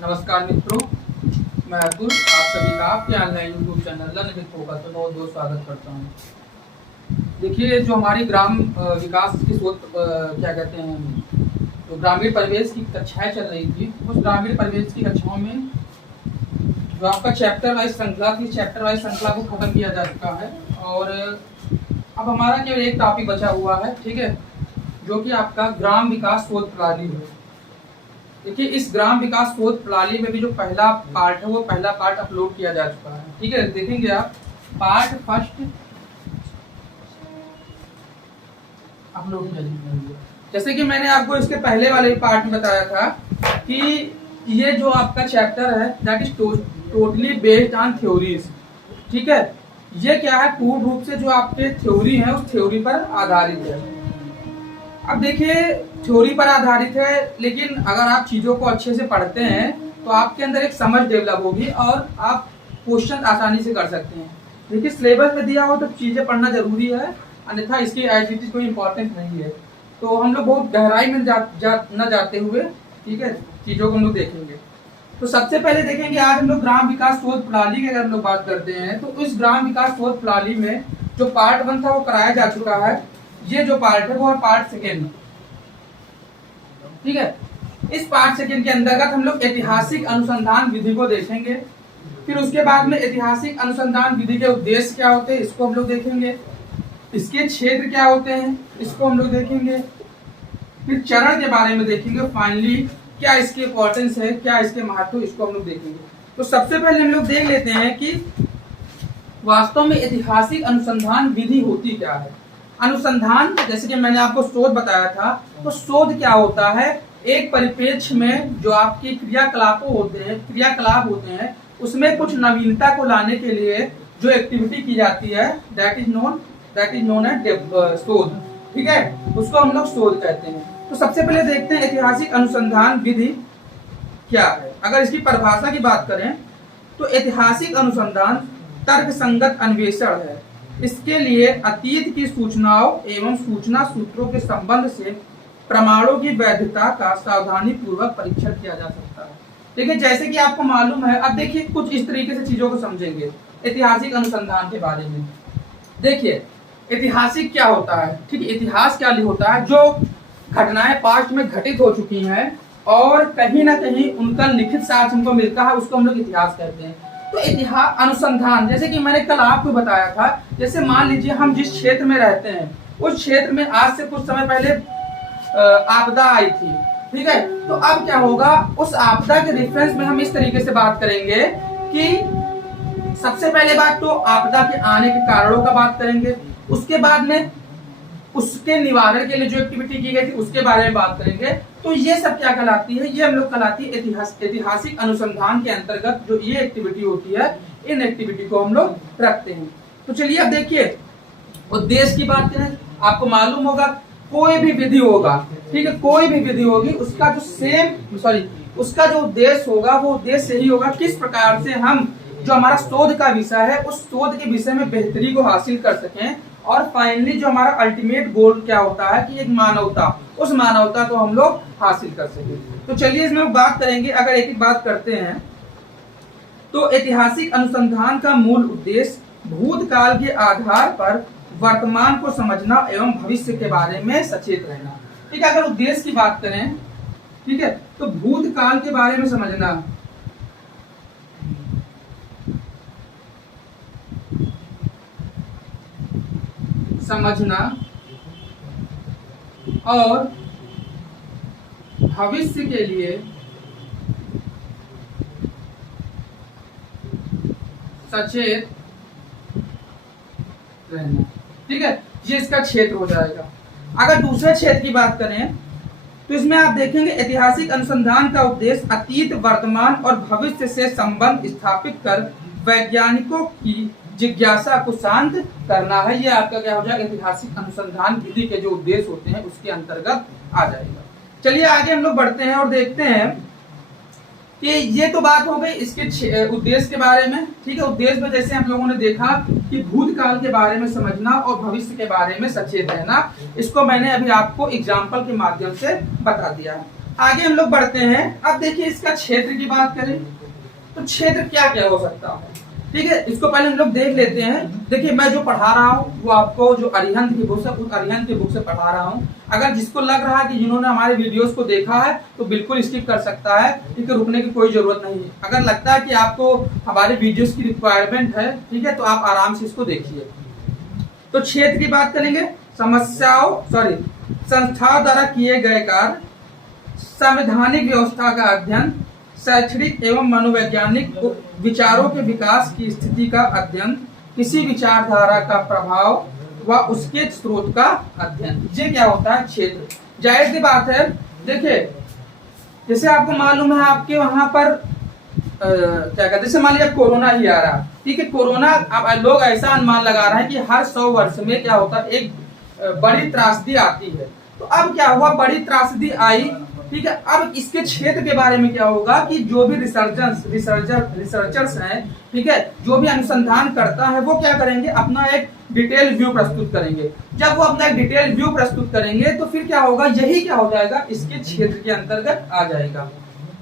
नमस्कार मित्रों, मैं अतुल आप सभी का आपके online YouTube channel learn with focus में बहुत बहुत स्वागत करता हूं। देखिए, जो हमारी ग्राम विकास की सोच क्या कहते हैं, जो ग्रामीण परिवेश की कक्षाएं चल रही थी, उस ग्रामीण परिवेश की कक्षाओं में जो आपका चैप्टर वाइज श्रृंखला थी, चैप्टर वाइज श्रृंखला को खत्म किया जा चुका है और अब हमारा केवल एक टॉपिक बचा हुआ है, ठीक है, जो कि आपका ग्राम विकास शोध प्रणाली है। देखिए, इस ग्राम विकास शोध प्रणाली में भी जो पहला पार्ट है वो पहला पार्ट अपलोड किया जा चुका है, ठीक है। देखेंगे आप पार्ट फर्स्ट अपलोड किया जाएगा। जैसे कि मैंने आपको इसके पहले वाले पार्ट में बताया था कि ये जो आपका चैप्टर है that is totally based on theories, ठीक है। ये क्या है, पूर्ण रूप से जो आपके थ्योरी है उस थ्योरी पर आधारित है। अब देखिए, थ्योरी पर आधारित है, लेकिन अगर आप चीजों को अच्छे से पढ़ते हैं तो आपके अंदर एक समझ डेवलप होगी और आप क्वेश्चन आसानी से कर सकते हैं। देखिए, सिलेबस में दिया हो तो चीजें पढ़ना जरूरी है, अन्यथा इसकी एज कोई इंपॉर्टेंस नहीं है। तो हम लोग बहुत गहराई में न जाते हुए, ठीक है, चीजों को हम लोग देखेंगे। तो सबसे पहले देखेंगे, आज हम लोग ग्राम विकास शोध प्रणाली की अगर हम लोग बात करते हैं तो इस ग्राम विकास शोध प्रणाली में जो पार्ट 1 था वो कराया जा चुका है। ये जो पार्ट है वो है पार्ट सेकेंड, ठीक है। इस पार्ट सेकेंड के अंतर्गत हम लोग ऐतिहासिक अनुसंधान विधि को देखेंगे। फिर उसके बाद में ऐतिहासिक अनुसंधान विधि के उद्देश्य क्या होते हैं इसको हम लोग देखेंगे। इसके क्षेत्र क्या होते हैं इसको हम लोग देखेंगे। फिर चरण के बारे में देखेंगे। फाइनली क्या इसकी इंपॉर्टेंस है, क्या इसके महत्व, इसको हम लोग देखेंगे। तो सबसे पहले हम लोग देख लेते हैं कि वास्तव में ऐतिहासिक अनुसंधान विधि होती क्या है। अनुसंधान, जैसे कि मैंने आपको शोध बताया था, तो शोध क्या होता है, एक परिप्रेक्ष्य में जो आपकी क्रियाकलाप होते हैं उसमें कुछ नवीनता को लाने के लिए जो एक्टिविटी की जाती है दैट इज नोन एज शोध, ठीक है, उसको हम लोग शोध कहते हैं। तो सबसे पहले देखते हैं ऐतिहासिक अनुसंधान विधि क्या है। अगर इसकी परिभाषा की बात करें तो ऐतिहासिक अनुसंधान तर्क संगत अन्वेषण है। इसके लिए अतीत की सूचनाओं एवं सूचना सूत्रों के संबंध से प्रमाणों की वैधता का सावधानी पूर्वक परीक्षण किया जा सकता है। देखिए, जैसे कि आपको मालूम है, अब देखिए कुछ इस तरीके से चीजों को समझेंगे ऐतिहासिक अनुसंधान के बारे में। देखिए, ऐतिहासिक क्या होता है, ठीक है, इतिहास क्या होता है, जो घटनाएं पास्ट में घटित हो चुकी हैं और कहीं ना कहीं उनका लिखित साक्ष्य हमको मिलता है, उसको हम लोग इतिहास कहते हैं। तो इतिहास अनुसंधान, जैसे कि मैंने कल आपको बताया था, जैसे मान लीजिए हम जिस क्षेत्र में रहते हैं उस क्षेत्र में आज से कुछ समय पहले आपदा आई थी, ठीक है। तो अब क्या होगा, उस आपदा के रेफरेंस में हम इस तरीके से बात करेंगे कि सबसे पहले बात तो आपदा के आने के कारणों का बात करेंगे, उसके बाद में उसके निवारण के लिए जो एक्टिविटी की गई थी उसके बारे में बात करेंगे। तो ये सब क्या कहलाती है, ये हम लोग कहलाती है ऐतिहासिक अनुसंधान के अंतर्गत जो ये एक्टिविटी होती है, इन एक्टिविटी को हम लोग रखते हैं। तो चलिए अब देखिए, उद्देश्य की बात करें, आपको मालूम होगा कोई भी विधि होगा, ठीक है, कोई भी विधि होगी, उसका जो उद्देश्य होगा वो उद्देश्य यही होगा किस प्रकार से हम जो हमारा शोध का विषय है उस शोध के विषय में बेहतरी को हासिल कर सकें। और फाइनली जो हमारा अल्टीमेट गोल क्या होता है कि एक मानवता, उस मानवता को हम लोग हासिल कर सके। तो चलिए इसमें बात करेंगे। अगर एक एक बात करते हैं तो ऐतिहासिक अनुसंधान का मूल उद्देश्य भूतकाल के आधार पर वर्तमान को समझना एवं भविष्य के बारे में सचेत रहना, ठीक है। अगर उद्देश्य की बात करें, ठीक है, तो भूतकाल के बारे में समझना, और भविष्य के लिए सचेत रहना, ठीक है, ये इसका क्षेत्र हो जाएगा। अगर दूसरे क्षेत्र की बात करें तो इसमें आप देखेंगे ऐतिहासिक अनुसंधान का उद्देश्य अतीत, वर्तमान और भविष्य से संबंध स्थापित कर वैज्ञानिकों की जिज्ञासा को शांत करना है। ये आपका क्या हो जाएगा, ऐतिहासिक अनुसंधान विधि के जो उद्देश्य होते हैं उसके अंतर्गत आ जाएगा। चलिए आगे हम लोग बढ़ते हैं और देखते हैं कि ये तो बात हो गई इसके उद्देश्य के बारे में, ठीक है। उद्देश्य में जैसे हम लोगों ने देखा कि भूतकाल के बारे में समझना और भविष्य के बारे में सचेत रहना, इसको मैंने अभी आपको एग्जाम्पल के माध्यम से बता दिया है। आगे हम लोग बढ़ते हैं। अब देखिए इसका क्षेत्र की बात करें तो क्षेत्र क्या क्या हो सकता है, ठीक है। इसको पहले हम लोग देख लेते हैं। देखिए मैं जो पढ़ा रहा हूँ वो आपको जो अरिहंत की बुक है उस अरिहंत की बुक से पढ़ा रहा हूँ। अगर जिसको लग रहा है कि जिन्होंने हमारे वीडियोस को देखा है तो बिल्कुल स्किप कर सकता है, ठीक है, रुकने की कोई जरूरत नहीं है। अगर लगता है कि आपको हमारे वीडियोस की रिक्वायरमेंट है, ठीक है, तो आप आराम से इसको देखिए। तो क्षेत्र की बात करेंगे, संस्थाओं द्वारा किए गए कार्य, संवैधानिक व्यवस्था का अध्ययन, शैक्षणिक एवं मनोवैज्ञानिक विचारों के विकास की स्थिति का अध्ययन, किसी विचारधारा का प्रभाव व उसके स्रोत का अध्ययन। ये क्या होता है? क्षेत्र। जाहिर सी बात है, देखिए जैसे आपको मालूम है आपके वहां पर क्या कहते हैं, जैसे मान लिया कोरोना ही आ रहा, ठीक है। कोरोना, अब लोग ऐसा अनुमान लगा रहे हैं कि हर 100 वर्ष में क्या होता है, एक बड़ी त्रासदी आती है। तो अब क्या हुआ, बड़ी त्रासदी आई, ठीक है। अब इसके क्षेत्र के बारे में क्या होगा कि जो भी रिसर्चर्स हैं, ठीक है, जो भी अनुसंधान करता है वो क्या करेंगे, अपना एक डिटेल व्यू प्रस्तुत करेंगे। जब वो अपना एक डिटेल व्यू प्रस्तुत करेंगे तो फिर क्या होगा, यही क्या हो जाएगा, इसके क्षेत्र के अंतर्गत आ जाएगा।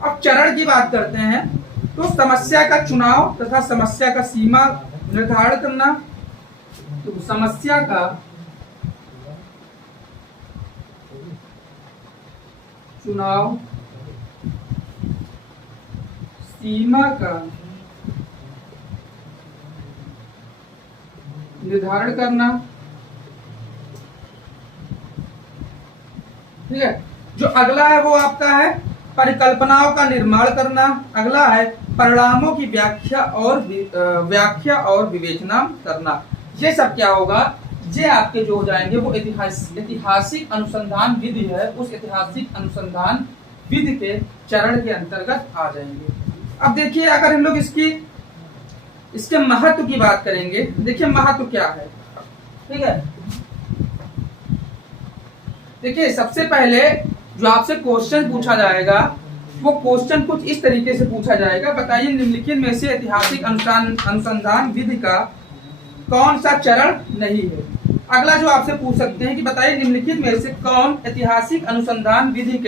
अब चरण की बात करते हैं तो समस्या का चुनाव तथा समस्या का सीमा निर्धारण करना। तो समस्या का चुनाव, सीमा का निर्धारण करना, ठीक है। जो अगला है वो आपका है परिकल्पनाओं का निर्माण करना। अगला है परिणामों की व्याख्या और विवेचना करना। ये सब क्या होगा, ये आपके जो हो जाएंगे वो ऐतिहासिक अनुसंधान विधि है, उस ऐतिहासिक अनुसंधान विधि के चरण के अंतर्गत आ जाएंगे। अब देखिए अगर हम लोग इसके महत्व की बात करेंगे, देखिए महत्व क्या है, ठीक है। देखिए सबसे पहले जो आपसे क्वेश्चन पूछा जाएगा वो क्वेश्चन कुछ इस तरीके से पूछा जाएगा, बताइए निम्नलिखित में से ऐतिहासिक अनुसंधान विधि का कौन सा चरण नहीं है। अगला जो आपसे पूछ सकते हैं कि बताइए निम्नलिखित में से कौन ऐतिहासिक अनुसंधान विधि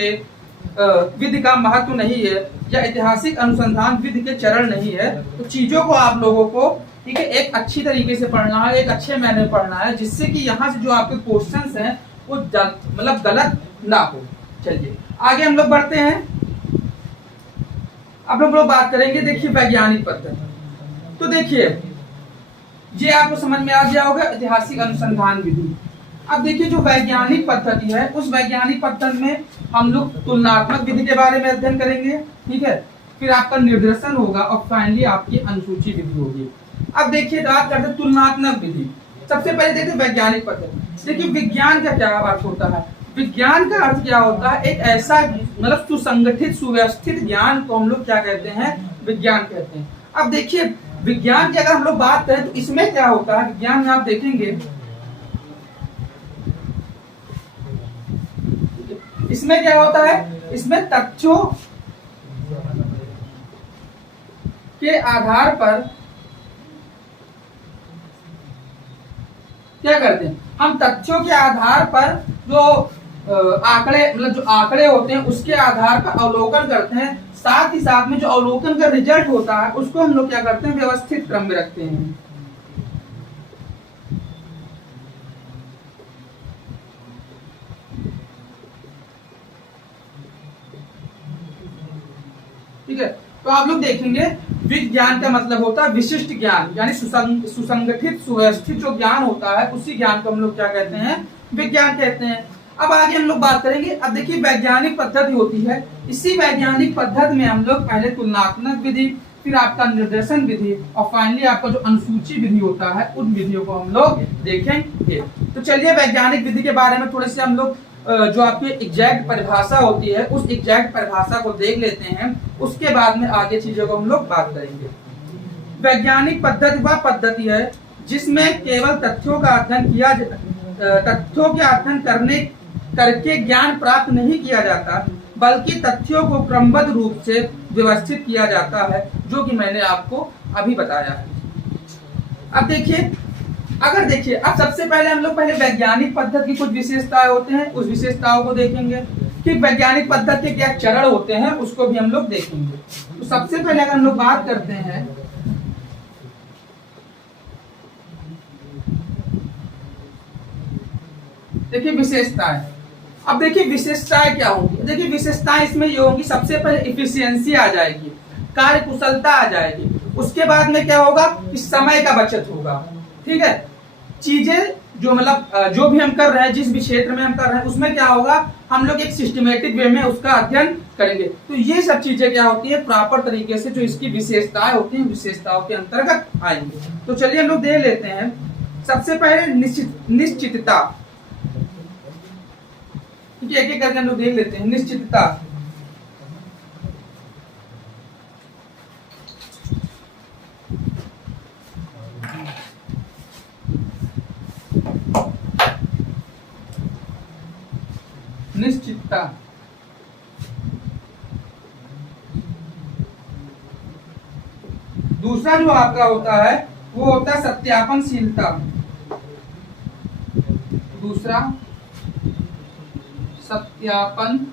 का महत्व नहीं है या ऐतिहासिक अनुसंधान विधि के चरण नहीं है। तो चीजों को आप लोगों को, ठीक है, एक अच्छी तरीके से पढ़ना है, एक अच्छे मैनर में पढ़ना है, जिससे कि यहाँ से जो आपके क्वेश्चंस हैं वो मतलब गलत ना हो। चलिए आगे हम लोग बढ़ते हैं। अब हम लोग बात करेंगे, देखिए वैज्ञानिक पद्धति। तो देखिए ये आपको समझ में आ गया होगा ऐतिहासिक अनुसंधान विधि। अब देखिए जो वैज्ञानिक पद्धति है उस वैज्ञानिक पद्धति में हम लोग तुलनात्मक विधि के बारे में अध्ययन करेंगे, ठीक है। फिर आपका निर्देशन होगा और फाइनली आपकी अनुसूची विधि होगी। अब देखिए बात करते हैं तुलनात्मक विधि। सबसे पहले देखते हैं वैज्ञानिक पद्धति। देखिए विज्ञान का क्या अर्थ होता है, विज्ञान का अर्थ क्या होता है, एक ऐसा मतलब सुसंगठित सुव्यवस्थित ज्ञान को हम लोग क्या कहते हैं, विज्ञान कहते हैं। अब देखिए विज्ञान की अगर हम लोग बात करें तो इसमें क्या होता है, विज्ञान में आप देखेंगे इसमें क्या होता है, इसमें तथ्यों के आधार पर क्या करते हैं, हम तथ्यों के आधार पर जो आंकड़े मतलब जो आंकड़े होते हैं उसके आधार पर अवलोकन करते हैं। साथ ही साथ में जो अवलोकन का रिजल्ट होता है उसको हम लोग क्या करते हैं, व्यवस्थित क्रम में रखते हैं। ठीक है, तो आप लोग देखेंगे विज्ञान का मतलब होता है विशिष्ट ज्ञान, यानी सुसंगठित सुव्यवस्थित जो ज्ञान होता है उसी ज्ञान को हम लोग क्या कहते हैं, विज्ञान कहते हैं। अब आगे हम लोग बात करेंगे। अब देखिए वैज्ञानिक पद्धति होती है, इसी वैज्ञानिक पद्धति में हम लोग पहले तुलनात्मक विधि, फिर आपका निर्देशन विधि और फाइनली आपका जो अनुसूची विधि होता है उन विधियों को हम लोग देखेंगे। तो चलिए वैज्ञानिक विधि के बारे में थोड़े से हम लोग जो आपकी एग्जैक्ट परिभाषा होती है उस एग्जैक्ट परिभाषा को देख लेते हैं, उसके बाद में आगे चीजों को हम लोग बात करेंगे। वैज्ञानिक पद्धति वह पद्धति है जिसमें केवल तथ्यों का अध्ययन तथ्यों के अध्ययन करके ज्ञान प्राप्त नहीं किया जाता, बल्कि तथ्यों को क्रमबद्ध रूप से व्यवस्थित किया जाता है, जो कि मैंने आपको अभी बताया है। अब देखिए अब सबसे पहले हम लोग वैज्ञानिक पद्धति की कुछ विशेषताएं होते हैं, उस विशेषताओं को देखेंगे। कि वैज्ञानिक पद्धति के क्या चरण होते हैं उसको भी हम लोग देखेंगे। तो सबसे पहले अगर हम लोग बात करते हैं देखिए विशेषताएं। अब देखिए विशेषताएं क्या होंगी, देखिए विशेषताएं इसमें ये होंगी, सबसे पहले इफिशियंसी आ जाएगी, कार्य कुशलता आ जाएगी। उसके बाद में क्या होगा कि समय का बचत होगा। ठीक है, चीजें जो मतलब जो भी हम कर रहे हैं, जिस भी क्षेत्र में हम कर रहे हैं उसमें क्या होगा, हम लोग एक सिस्टमेटिक वे में उसका अध्ययन करेंगे। तो ये सब चीजें क्या होती है, प्रॉपर तरीके से जो इसकी विशेषताएं होती हैं विशेषताओं के अंतर्गत आएंगे। तो चलिए हम लोग देख लेते हैं। सबसे पहले निश्चितता। ठीक है, एक एक करके हम लोग देख लेते हैं। निश्चितता, निश्चितता। दूसरा जो आपका होता है वो होता है सत्यापनशीलता। दूसरा सत्यापनशीलता।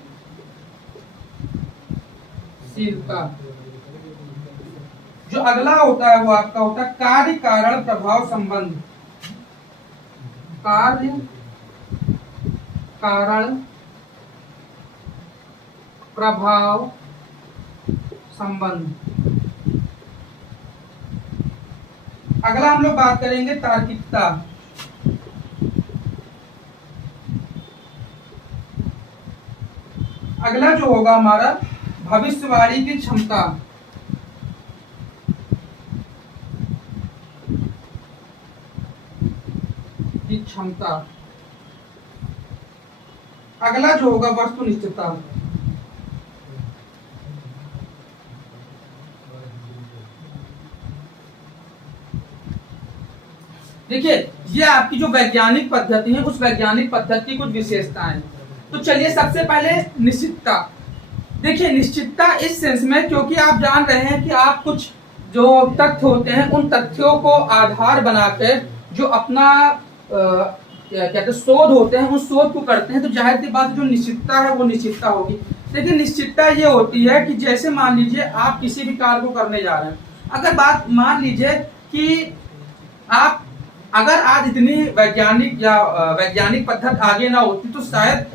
जो अगला होता है वो आपका होता है कार्य कारण प्रभाव संबंध। कार्य कारण प्रभाव संबंध। अगला हम लोग बात करेंगे तार्किकता। अगला जो होगा हमारा भविष्यवाणी की क्षमता। की क्षमता। अगला जो होगा वस्तुनिष्ठता। देखिए ये आपकी जो वैज्ञानिक पद्धति है उस वैज्ञानिक पद्धति की कुछ विशेषताएं। तो चलिए सबसे पहले निश्चितता। देखिए निश्चितता इस सेंस में, क्योंकि आप जान रहे हैं कि आप कुछ जो तथ्य होते हैं उन तथ्यों को आधार बनाकर जो अपना क्या कहते हैं शोध होते हैं उस शोध को करते हैं, तो जाहिर सी बात जो निश्चितता है वो निश्चितता होगी। देखिए निश्चितता ये होती है कि जैसे मान लीजिए आप किसी भी कार्य को करने जा रहे हैं, अगर बात मान लीजिए कि आप अगर आज इतनी वैज्ञानिक पद्धति आगे ना होती तो शायद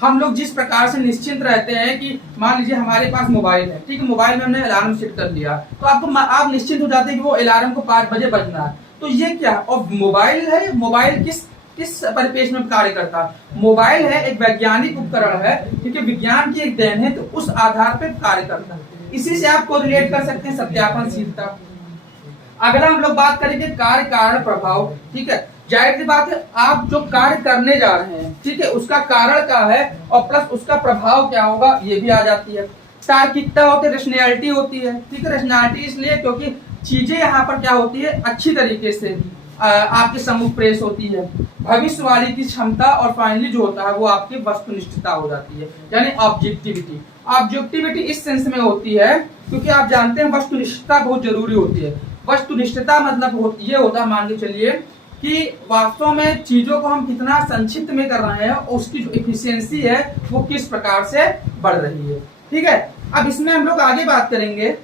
हम लोग जिस प्रकार से निश्चिंत रहते हैं कि मान लीजिए हमारे पास मोबाइल है, ठीक है, मोबाइल में हमने अलार्म सेट कर लिया तो आप निश्चिंत हो जाते हैं कि वो अलार्म को 5 बजे बजना है। तो ये क्या, और मोबाइल है, मोबाइल किस परिपेक्ष में कार्य करता है, मोबाइल है एक वैज्ञानिक उपकरण है, ठीक है, विज्ञान की एक देन है, तो उस आधार पर कार्य करता है। इसी से आप कोरिलेट कर सकते हैं सत्यापनशीलता। अगला हम लोग बात करेंगे कार्य कारण प्रभाव। ठीक है, जाहिर सी बात है आप जो कार्य करने जा रहे हैं, ठीक है, उसका कारण क्या है और प्लस उसका प्रभाव क्या होगा ये भी आ जाती है। तार्किकता होती है, रेशनैलिटी होती है। ठीक है, रेशनैलिटी इसलिए क्योंकि चीजें यहाँ पर क्या होती है अच्छी तरीके से आपके सम्मुख प्रेस होती है। भविष्यवाणी की क्षमता और फाइनली जो होता है वो आपकी वस्तुनिष्ठता हो जाती है, यानी ऑब्जेक्टिविटी। ऑब्जेक्टिविटी इस सेंस में होती है क्योंकि आप जानते हैं वस्तुनिष्ठता बहुत जरूरी होती है। वस्तुनिष्ठता मतलब ये होता है, मान के चलिए कि वास्तव में चीजों को हम कितना संक्षिप्त में कर रहे हैं और उसकी जो एफिशिएंसी है वो किस प्रकार से बढ़ रही है। ठीक है, अब इसमें हम लोग आगे बात करेंगे।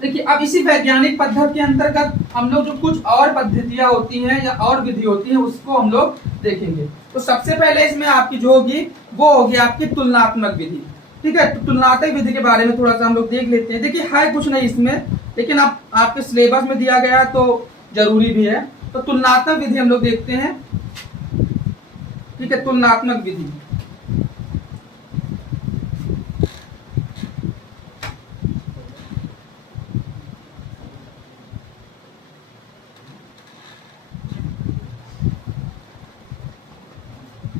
देखिए अब इसी वैज्ञानिक पद्धति के अंतर्गत हम लोग जो कुछ और पद्धतियां होती हैं या और विधि होती है उसको हम लोग देखेंगे। तो सबसे पहले इसमें आपकी जो होगी वो होगी आपकी तुलनात्मक विधि। ठीक है, तो तुलनात्मक विधि के बारे में थोड़ा सा हम लोग देख लेते हैं। देखिए है कुछ नहीं इसमें, लेकिन अब आपके सिलेबस में दिया गया तो जरूरी भी है। तो तुलनात्मक विधि हम लोग देखते हैं। ठीक है, तुलनात्मक विधि।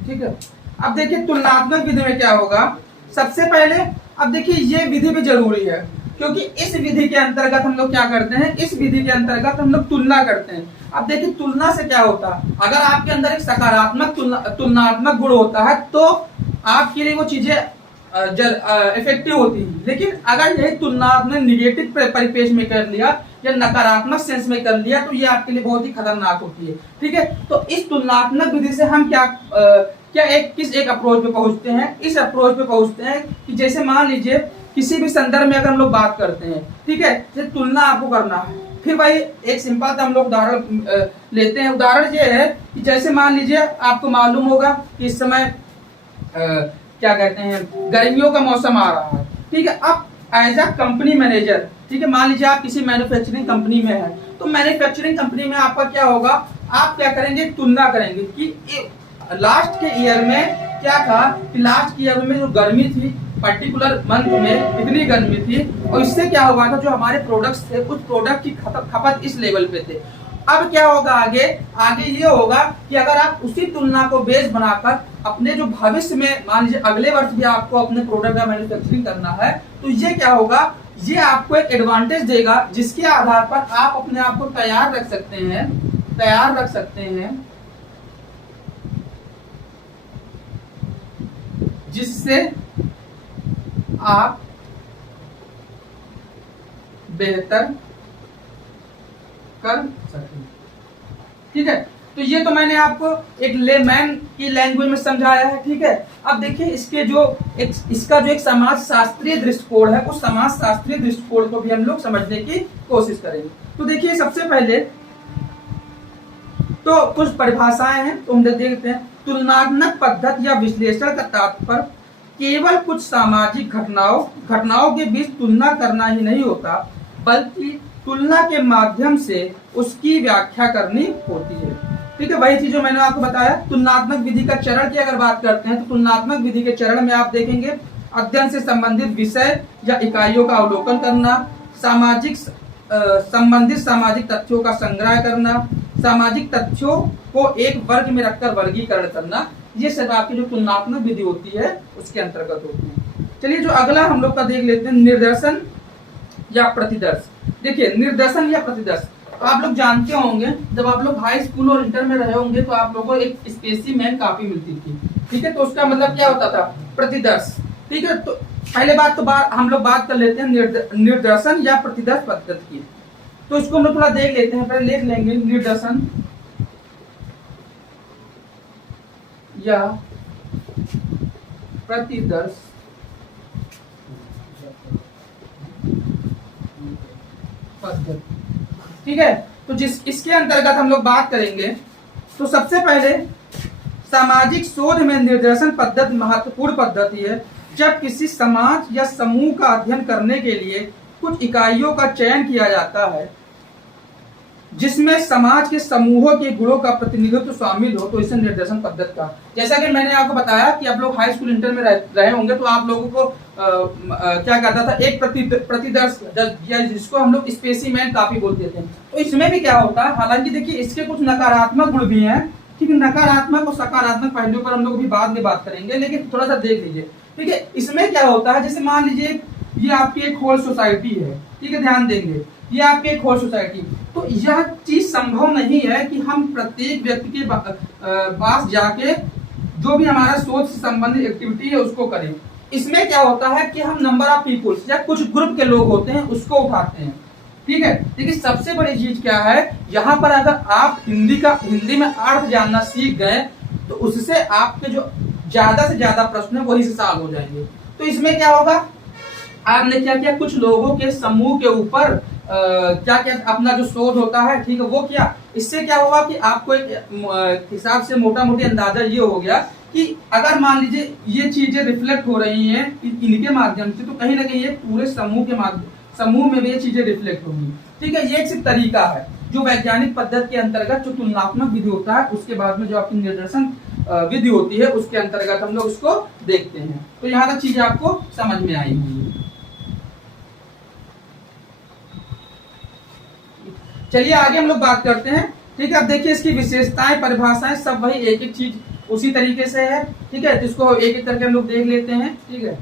ठीक है, अब देखिए तुलनात्मक विधि में क्या होगा। सबसे पहले अब देखिए ये विधि भी जरूरी है क्योंकि इस विधि के अंतर्गत हम लोग क्या करते हैं, इस विधि के अंतर्गत हम लोग तुलना करते हैं। अब देखिए तुलना से क्या होता है, अगर आपके अंदर एक सकारात्मक तुलनात्मक गुण होता है तो आपके लिए वो चीजें इफेक्टिव होती है। लेकिन अगर यही तुलना आपने निगेटिव परिपेक्ष में कर लिया या नकारात्मक सेंस में कर लिया तो ये आपके लिए बहुत ही खतरनाक होती है। ठीक है, तो इस तुलनात्मक विधि से हम क्या क्या किस एक अप्रोच पे पहुंचते हैं, इस अप्रोच पे पहुंचते हैं कि जैसे मान लीजिए किसी भी संदर्भ में अगर हम लोग बात करते हैं, ठीक है, जैसे तुलना आपको करना है, फिर भाई एक सिंपल सा हम लोग उदाहरण लेते हैं। उदाहरण ये है कि जैसे मान लीजिए आपको मालूम होगा कि इस समय क्या कहते हैं, गर्मियों का मौसम आ रहा है, ठीक है। अब एज अ कंपनी मैनेजर, ठीक है, मान लीजिए आप किसी मैन्युफैक्चरिंग कंपनी में हैं, तो मैन्युफैक्चरिंग कंपनी में आपका क्या होगा, आप क्या करेंगे, तुलना करेंगे कि लास्ट के ईयर में क्या था, कि लास्ट के ईयर में जो गर्मी थी पर्टिकुलर मंथ में इतनी गर्मी थी, और इससे क्या हुआ था, जो हमारे प्रोडक्ट्स थे उस प्रोडक्ट की खपत इस लेवल पे थे। अब क्या होगा, आगे ये होगा कि अगर आप उसी तुलना को बेस बनाकर अपने जो भविष्य में मान लीजिए अगले वर्ष भी आपको अपने प्रोडक्ट का मैन्युफैक्चरिंग करना है, तो ये क्या होगा, ये आपको एक एडवांटेज देगा जिसके आधार पर आप अपने आप को तैयार रख सकते हैं, जिससे आप बेहतर कर सकें, ठीक है। तो ये तो मैंने आपको एक लेमैन की लैंग्वेज में समझाया है, ठीक है। अब देखिए इसका जो एक समाज शास्त्रीय दृष्टिकोण है, उस समाज शास्त्रीय दृष्टिकोण को भी हम लोग समझने की कोशिश करेंगे। तो देखिए सबसे पहले तो कुछ परिभाषाएं हैं, तो हम देखते हैं। तुलनात्मक पद्धति या विश्लेषण का तात्पर्य केवल कुछ सामाजिक घटनाओं के बीच तुलना करना ही नहीं होता, बल्कि तुलना के माध्यम से उसकी व्याख्या करनी होती है, ठीक है। वही चीज जो मैंने आपको बताया। तुलनात्मक विधि का चरण की अगर बात करते हैं, तो तुलनात्मक विधि के चरण में आप देखेंगे अध्ययन से संबंधित विषय या इकाइयों का अवलोकन करना, संबंधित सामाजिक तथ्यों का संग्रह करना, सामाजिक तथ्यों को एक वर्ग में रखकर वर्गीकरण करना, ये सब आपकी जो तुलनात्मक विधि होती है उसके अंतर्गत होती है। चलिए जो अगला हम लोग का देख लेते हैं, निर्देशन या प्रतिदर्श। देखिए निर्देशन या प्रतिदर्श, तो आप लोग जानते होंगे जब आप लोग हाई स्कूल और इंटर में रहे होंगे तो आप लोगों को एक स्पेसिमेन कॉपी मिलती थी, ठीक है। तो उसका मतलब क्या होता था, प्रतिदर्श, ठीक है। तो पहले हम लोग बात कर लेते हैं निर्देशन या प्रतिदर्श पद्धति की। तो इसको हम लोग थोड़ा देख लेते हैं, पहले लिख लेंगे निर्देशन या प्रतिदर्श पद्धति, ठीक है। तो इसके अंतर्गत हम लोग बात करेंगे, तो सबसे पहले सामाजिक शोध में निर्देशन पद्धति महत्वपूर्ण पद्धति है, जब किसी समाज या समूह का अध्ययन करने के लिए कुछ इकाइयों का चयन किया जाता है जिसमें समाज के समूहों के गुणों का प्रतिनिधित्व शामिल हो, तो इसे निर्देशन पद्धति का। जैसा कि मैंने आपको बताया कि आप लोग हाई स्कूल इंटर में रहे होंगे, तो आप लोगों को क्या कहता था, एक प्रतिदर्श या जिसको हम लोग स्पेसिमेन कॉपी बोलते थे। तो इसमें भी क्या होता है, हालांकि देखिए इसके कुछ नकारात्मक गुण भी हैं, ठीक है। नकारात्मक और सकारात्मक पहलुओं पर हम लोग भी बाद में बात करेंगे, लेकिन थोड़ा सा देख लीजिए, ठीक है। इसमें क्या होता है, जैसे मान लीजिए ये आपकी एक होल सोसाइटी है, ठीक है, ध्यान देंगे, ये आपकी एक होल सोसाइटी। तो यह चीज संभव नहीं है कि हम प्रत्येक व्यक्ति के पास जाके जो भी हमारा शोध से संबंधित एक्टिविटी है उसको करें। इसमें क्या होता है कि हम नंबर ऑफ पीपुल्स या कुछ ग्रुप के लोग होते हैं उसको उठाते हैं, ठीक है। लेकिन सबसे बड़ी चीज क्या है, यहाँ पर अगर आप हिंदी में अर्थ जानना सीख गए तो उससे आपके जो ज्यादा से ज्यादा प्रश्न है वही से सॉल्व हो जाएंगे। तो इसमें क्या होगा, आपने क्या किया, कुछ लोगों के समूह के ऊपर क्या क्या अपना जो शोध होता है, ठीक है, वो किया। इससे क्या हुआ कि आपको एक हिसाब से मोटा मोटी अंदाजा ये हो गया कि अगर मान लीजिए ये चीजें रिफ्लेक्ट हो रही हैं इनके माध्यम से, तो कहीं ना कहीं ये पूरे समूह में भी ये चीजें रिफ्लेक्ट होंगी, ठीक है। ये एक सिर्फ तरीका है जो वैज्ञानिक पद्धति के अंतर्गत जो तुलनात्मक विधि होता है, उसके बाद में जो आपकी निर्देशन विधि होती है उसके अंतर्गत हम लोग उसको देखते हैं। तो यहाँ तक चीजें आपको समझ में आई होंगी। चलिए आगे हम लोग बात करते हैं, ठीक है। अब देखिए इसकी विशेषताएं, परिभाषाएं सब वही एक एक चीज उसी तरीके से है, ठीक है। जिसको एक एक करके हम लोग देख लेते हैं, ठीक है।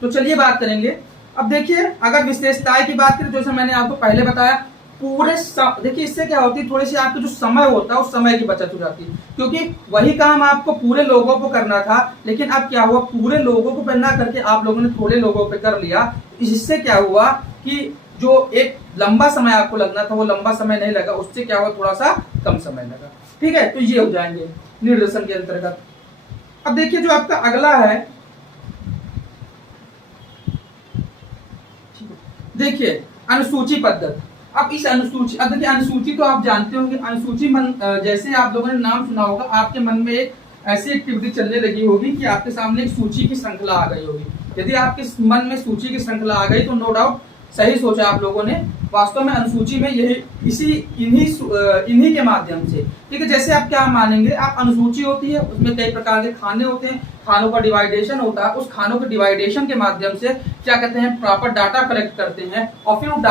तो चलिए बात करेंगे। अब देखिए अगर विशेषताएं की बात करें, जैसे मैंने आपको पहले बताया, देखिए इससे क्या होती है, थोड़ी सी आपको जो समय होता है उस समय की बचत हो जाती है, क्योंकि वही काम आपको पूरे लोगों को करना था, लेकिन अब क्या हुआ, पूरे लोगों को ना करके आप लोगों ने थोड़े लोगों पे कर लिया। इससे क्या हुआ कि जो एक लंबा समय आपको लगना था वो लंबा समय नहीं लगा, उससे क्या हुआ, थोड़ा सा कम समय लगा, ठीक है। तो ये हो जाएंगे निर्देशन के अंतर्गत। अब देखिए जो आपका अगला है, देखिए अनुसूची पद्धति। अब इस अनुसूची, अब देखिए अनुसूची तो आप जानते होंगे, अनुसूची मन जैसे आप लोगों ने नाम सुना होगा, आपके मन में एक ऐसी एक्टिविटी चलने लगी होगी कि आपके सामने एक सूची की श्रृंखला आ गई होगी। यदि आपके मन में सूची की श्रृंखला आ गई तो नो डाउट सही सोचा आप लोगों ने। वास्तव में अनुसूची में यही इन्हीं के माध्यम से, ठीक है। जैसे आप क्या मानेंगे, आप अनुसूची होती है, उसमें कई प्रकार के खाने होते हैं, खानों का डिवाइडेशन होता है, उस खानों के डिवाइडेशन के माध्यम से क्या कहते हैं, प्रॉपर डाटा कलेक्ट करते हैं, और फिर उस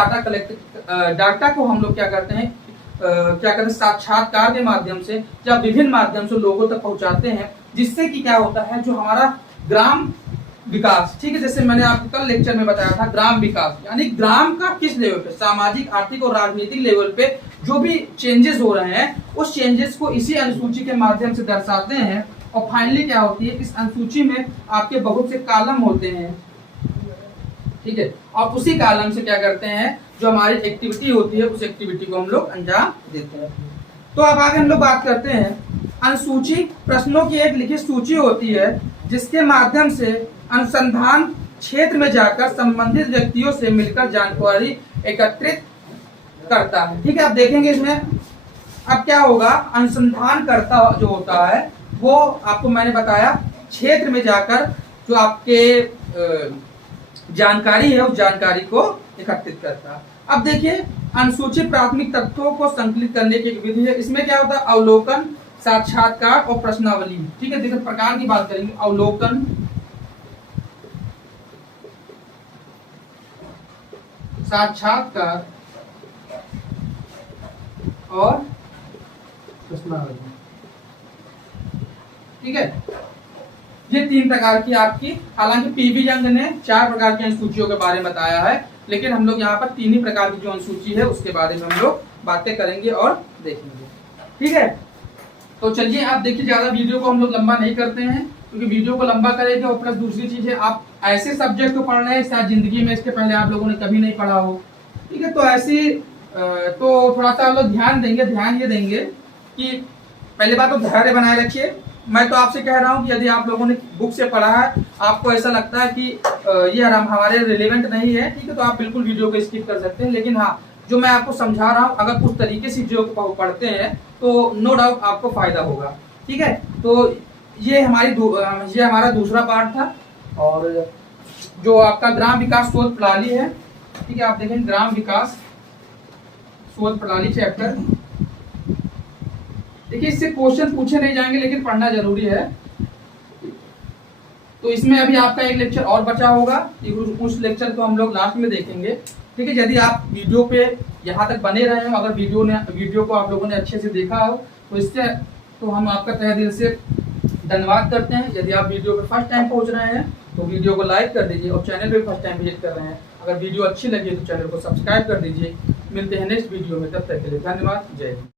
डाटा को हम लोग क्या करते हैं, क्या कहते हैं, साक्षात्कार के माध्यम से या विभिन्न माध्यम से लोगों तक पहुंचाते हैं, जिससे कि क्या होता है, जो हमारा ग्राम विकास, ठीक है, जैसे मैंने आपको कल लेक्चर में बताया था, ग्राम विकास यानी ग्राम का किस लेवल पे, सामाजिक, आर्थिक और राजनीतिक लेवल पे जो भी चेंजेस हो रहे हैं, उस चेंजेस को इसी अनुसूची के माध्यम से दर्शाते हैं। और फाइनली क्या होती है, इस अनुसूची में आपके बहुत से कॉलम होते हैं, ठीक है, और उसी कॉलम से क्या करते हैं, जो हमारी एक्टिविटी होती है, उस एक्टिविटी को हम लोग अंजाम देते हैं। तो अब आगे हम लोग बात करते हैं, अनुसूची प्रश्नों की एक लिखित सूची होती है, जिसके माध्यम से अनुसंधान क्षेत्र में जाकर संबंधित व्यक्तियों से मिलकर जानकारी एकत्रित करता है, ठीक है। आप देखेंगे इसमें अब क्या होगा, अनुसंधानकर्ता जो होता है वो आपको मैंने बताया क्षेत्र में जाकर जो आपके जानकारी है, उस जानकारी को एकत्रित करता है। अब देखिए अनुसूची प्राथमिक तथ्यों को संकलित करने की एक विधि है। इसमें क्या होता है, अवलोकन, साक्षात्कार और प्रश्नावली, ठीक है। देखिए प्रकार की बात करेंगे, अवलोकन, साक्षात्कार और प्रश्नावली, ठीक है। ये 3 प्रकार की आपकी, हालांकि पीवी यंग ने 4 प्रकार की अनुसूचियों के बारे में बताया है, लेकिन हम लोग यहाँ पर 3 ही प्रकार की जो अनुसूची है उसके बारे में हम लोग बातें करेंगे और देखेंगे, ठीक है। तो चलिए आप देखिए, ज्यादा वीडियो को हम लोग लंबा नहीं करते हैं, क्योंकि वीडियो को लंबा करेंगे, और प्लस दूसरी चीज है, आप ऐसे सब्जेक्ट को पढ़ रहे हैं शायद जिंदगी में इसके पहले आप लोगों ने कभी नहीं पढ़ा हो, ठीक है। तो ऐसी तो थोड़ा सा हम लोग ध्यान ये देंगे कि पहले बात तो धैर्य बनाए रखिए। मैं तो आपसे कह रहा हूँ कि यदि आप लोगों ने बुक से पढ़ा है, आपको ऐसा लगता है कि ये हमारे रिलेवेंट नहीं है, ठीक है, तो आप बिल्कुल वीडियो को स्किप कर सकते हैं। लेकिन हाँ, जो मैं आपको समझा रहा हूँ, अगर कुछ तरीके से जो पढ़ते हैं तो नो डाउट आपको फायदा होगा, ठीक है। तो ये हमारा दूसरा पार्ट था, और जो आपका ग्राम विकास शोध प्रणाली है, ठीक है, आप देखें ग्राम विकास शोध प्रणाली चैप्टर, देखिए इससे क्वेश्चन पूछे नहीं जाएंगे, लेकिन पढ़ना जरूरी है। तो इसमें अभी आपका एक लेक्चर और बचा होगा, उस लेक्चर को हम लोग लास्ट में देखेंगे, ठीक है। यदि आप वीडियो पे यहाँ तक बने रहे हो, अगर वीडियो को आप लोगों ने अच्छे से देखा हो, तो इससे तो हम आपका तहे दिल से धन्यवाद करते हैं। यदि आप वीडियो पे फर्स्ट टाइम पहुंच रहे हैं तो वीडियो को लाइक कर दीजिए, और चैनल पे फर्स्ट टाइम विजिट कर रहे हैं, अगर वीडियो अच्छी लगी तो चैनल को सब्सक्राइब कर दीजिए। मिलते हैं नेक्स्ट वीडियो में, तब तक के लिए धन्यवाद, जय हिंद।